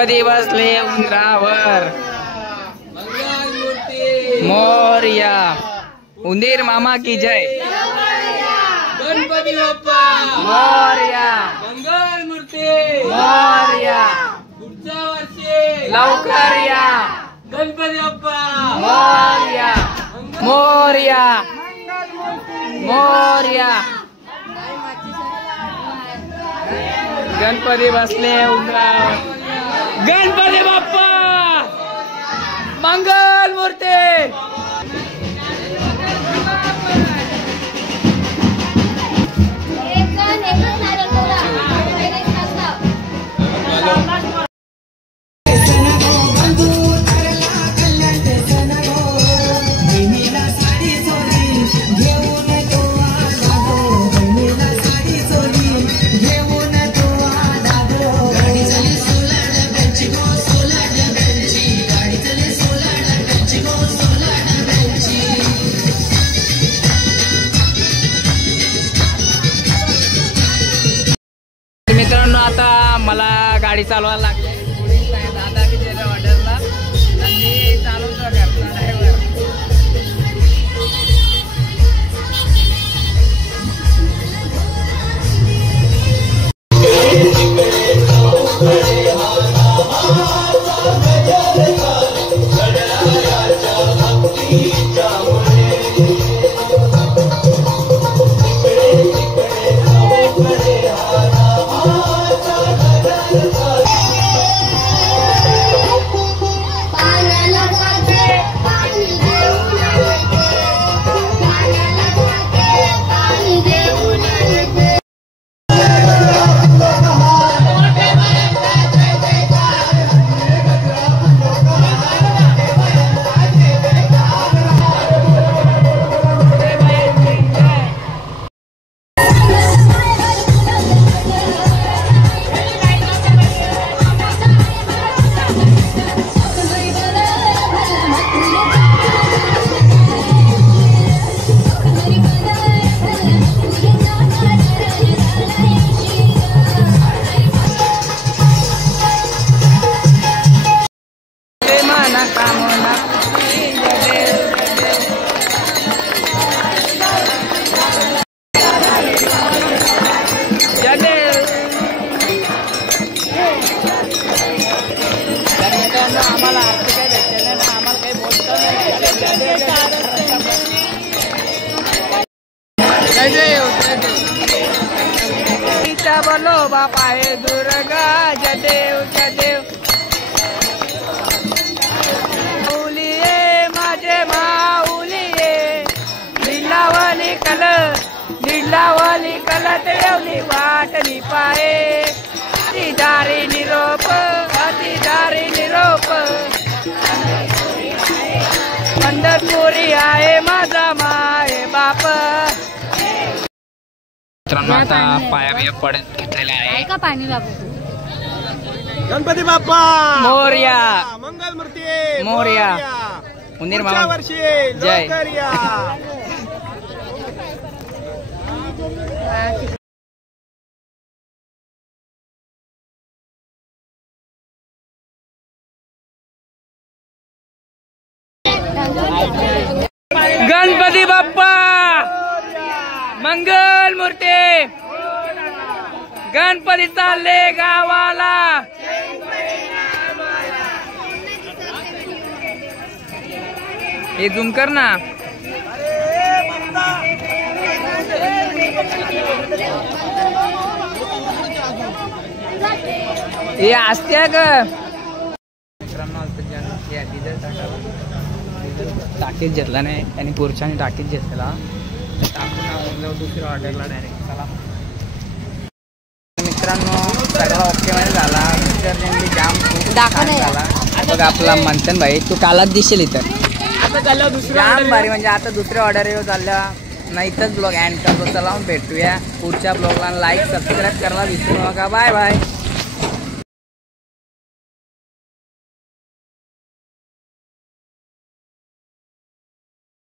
गणपती बसले उंदरावर मोरया। उंदीर मामा की जय। गणपती बाप्पा मोरया। मंगल मूर्ती मोरया। पुढच्या वर्षी लवकर या। गणपती बाप्पा मोरया। मोरया। मोरया। गणपती बसले उंदरावर। गणपती बाप्पा मंगल मूर्ती। मित्रांनो आता मला गाडी चालवायला लागली। दादा की गेले ऑर्डरला आणि चालवतो घरचा ड्रायव्हर। आम्हाला अर्थ काही भेटले नाही, आम्हाला काही बोलता नाही। बोलो बापा हे दुर्गा जदेव जदेव माझे माऊलिये दिलावली कलत येवली वाटली पाये अतिदारी निरोप पंढरपुरी आहे माझा माये बाप। मित्रांनो आता पाया पडत घेतलेला आहे का पाणी लागू। गणपती बाप्पा मोरया। मंगल मूर्ती मोरया। उंदीर मामा वर्षी जय। गणपती बाप्पा मंगल मूर्ती। गणपती चालले गावाला। हे झूम कर ना। हे असत्या ग टाकीच घेतला नाही त्यांनी पुरुषांनी टाकीच घेतला दुसऱ्या ऑर्डरला डायरेक्ट। चला मित्रांनो सगळा ओके मध्ये झाला। जाम झाला बघ आपला मंथन भाई तू कालच दिसेल इथं जाम भारी म्हणजे आता दुसऱ्या ऑर्डर येऊ चालल्या नाही तर ब्लॉग एंड करतो। चला भेटूया पुढच्या ब्लॉगला। लाईक सबस्क्राईब करायला विसरू नका। Bye bye.